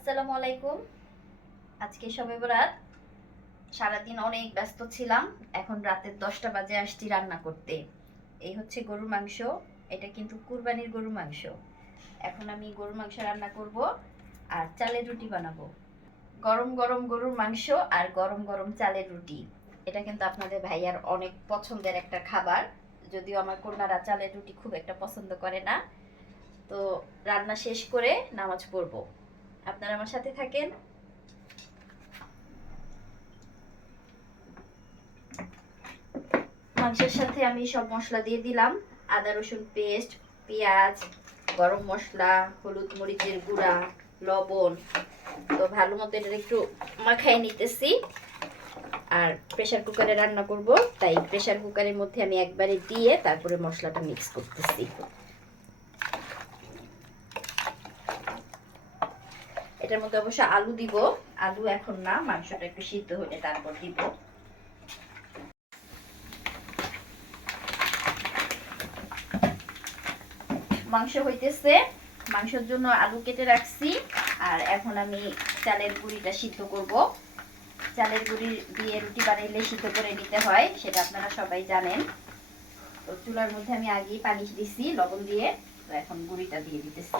আসসালামু আলাইকুম। আজকে সবে বরাত। সারাদিন অনেক ব্যস্ত ছিলাম। এখন রাতের দশটা বাজে আসছি রান্না করতে। এই হচ্ছে গরুর মাংস। এটা কিন্তু কুরবানির গরুর মাংস। এখন আমি গরুর মাংস রান্না করব আর চালের রুটি বানাবো। গরম গরম গরুর মাংস আর গরম গরম চালের রুটি। এটা কিন্তু আপনাদের ভাইয়ার অনেক পছন্দের একটা খাবার। যদিও আমার কন্যারা চালের রুটি খুব একটা পছন্দ করে না। তো রান্না শেষ করে নামাজ পড়ব। আপনারা আমার সাথে থাকেন। মাংসের সাথে আমি সব মশলা দিয়ে দিলাম। আদা, রসুন, পেস্ট, পেঁয়াজ, গরম মশলা, হলুদ মরিচের গুঁড়া, লবণ। তো ভালো মতো এটা একটু মাখাই নিতেছি। আর প্রেসার কুকারে রান্না করব, তাই প্রেসার কুকারের মধ্যে আমি একবারে দিয়ে তারপরে মশলাটা মিক্স করতেছি। এটার মধ্যে অবশ্য আলু দিব। আলু এখন না, মাংসটা একটু সিদ্ধ হলে তারপর দিব। মাংস হইতেছে। মাংসের জন্য আলু কেটে রাখছি। আর এখন আমি চালের গুঁড়িটা সিদ্ধ করব। চালের গুঁড়ি দিয়ে রুটি বানাইলে সিদ্ধ করে নিতে হয়, সেটা আপনারা সবাই জানেন। তো চুলার মধ্যে আমি আগেই পানি দিছি, লবণ দিয়ে। তো এখন গুঁড়িটা দিয়ে দিতেছি।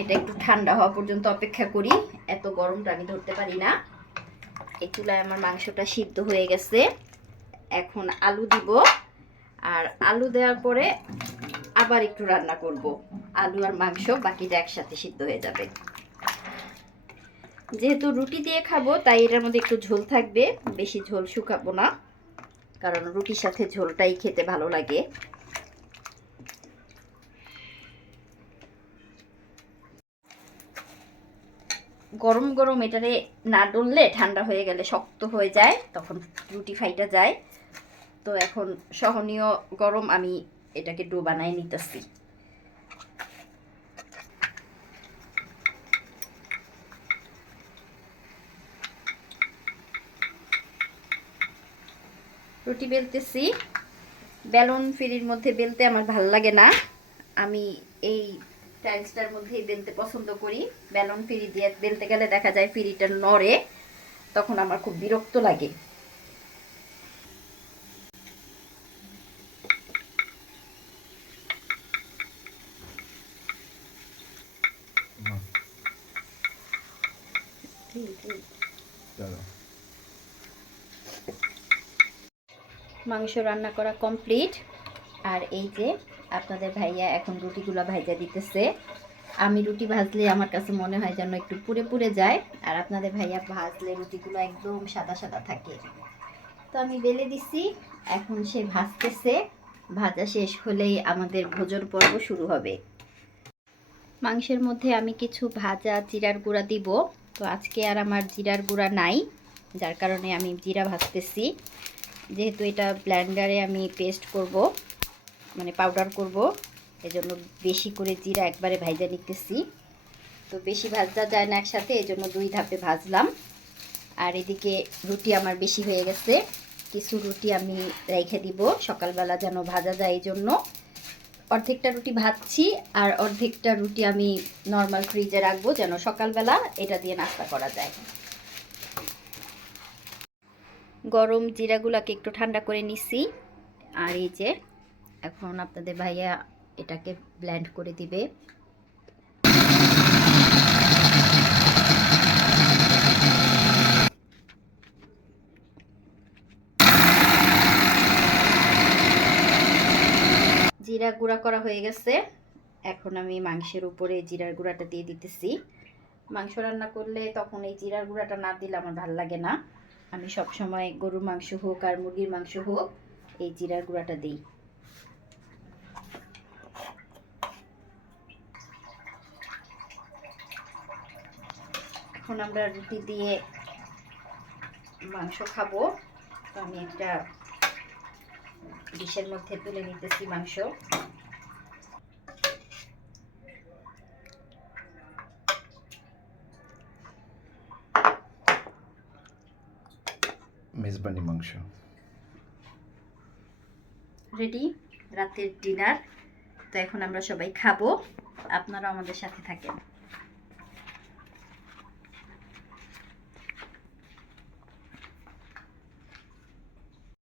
এটা একটু ঠান্ডা হওয়া পর্যন্ত অপেক্ষা করি। এত গরমটা আমি ধরতে পারি না। এই চুলায় আমার মাংসটা সিদ্ধ হয়ে গেছে। এখন আলু দিব। আর আলু দেওয়ার পরে আবার একটু রান্না করব। আলু আর মাংস বাকিটা একসাথে সিদ্ধ হয়ে যাবে। যেহেতু রুটি দিয়ে খাব, তাই এটার মধ্যে একটু ঝোল থাকবে। বেশি ঝোল শুকাবো না। কারণ রুটির সাথে ঝোলটাই খেতে ভালো লাগে। গরম গরম এটারে না ডললে ঠান্ডা হয়ে গেলে শক্ত হয়ে যায়, তখন রুটি ফাইটা যায়। তো এখন সহনীয় গরম আমি এটাকে ডো বানাই নিতেছি। রুটি বেলতেছি। বেলন ফিরির মধ্যে বেলতে আমার ভালো লাগে না। আমি এই টাইলসটার মধ্যেই বেলতে পছন্দ করি। বেলন ফিরি দিয়ে বেলতে গেলে দেখা যায় ফিরিটা নড়ে, তখন আমার খুব বিরক্ত লাগে। মাংস রান্না করা কমপ্লিট। আর এই যে আপনাদের ভাইয়া এখন রুটিগুলো ভাইজা দিতেছে। আমি রুটি ভাজলে আমার কাছে মনে হয় যেন একটু পুড়ে পুড়ে যায়, আর আপনাদের ভাইয়া ভাজলে রুটিগুলো একদম সাদা সাদা থাকে। তো আমি বেলে দিছি, এখন সে ভাজতেছে। ভাজা শেষ হলেই আমাদের ভোজন পর্ব শুরু হবে। মাংসের মধ্যে আমি কিছু ভাজা জিরার গুঁড়া দিব। তো আজকে আর আমার জিরার গুঁড়া নাই, যার কারণে আমি জিরা ভাজতেছি। যেহেতু এটা ব্ল্যান্ডারে আমি পেস্ট করব। মানে পাউডার করব। এজন্য বেশি করে জিরা একবারে ভাইজা নিতেছি। তো বেশি ভাজা যায় না একসাথে, এজন্য দুই ধাপে ভাজলাম। আর এদিকে রুটি আমার বেশি হয়ে গেছে। কিছু রুটি আমি রেখে দিব, সকালবেলা যেন ভাজা যায় এই জন্য অর্ধেকটা রুটি ভাজছি, আর অর্ধেকটা রুটি আমি নর্মাল ফ্রিজে রাখব যেন সকালবেলা এটা দিয়ে নাস্তা করা যায়। গরম জিরাগুলাকে একটু ঠান্ডা করে নিছি। আর এই যে এখন আপনাদের ভাইয়া এটাকে ব্ল্যান্ড করে দিবে। জিরা গুঁড়া করা হয়ে গেছে। এখন আমি মাংসের উপরে জিরার গুঁড়াটা দিয়ে দিতেছি। মাংস রান্না করলে তখন এই জিরার গুঁড়াটা না দিলে আমার ভালো লাগে না। আমি সব সময় গরুর মাংস হোক আর মুরগির মাংস হোক এই জিরার গুঁড়াটা দিই। এখন আমরা রুটি দিয়ে মাংস খাব। তো আমি একটা ডিশের মধ্যে তুলে নিতেছি মাংস। মেজবানি মাংস। রেডি রাতের ডিনার তো এখন আমরা সবাই খাব। আপনারা আমাদের সাথে থাকেন।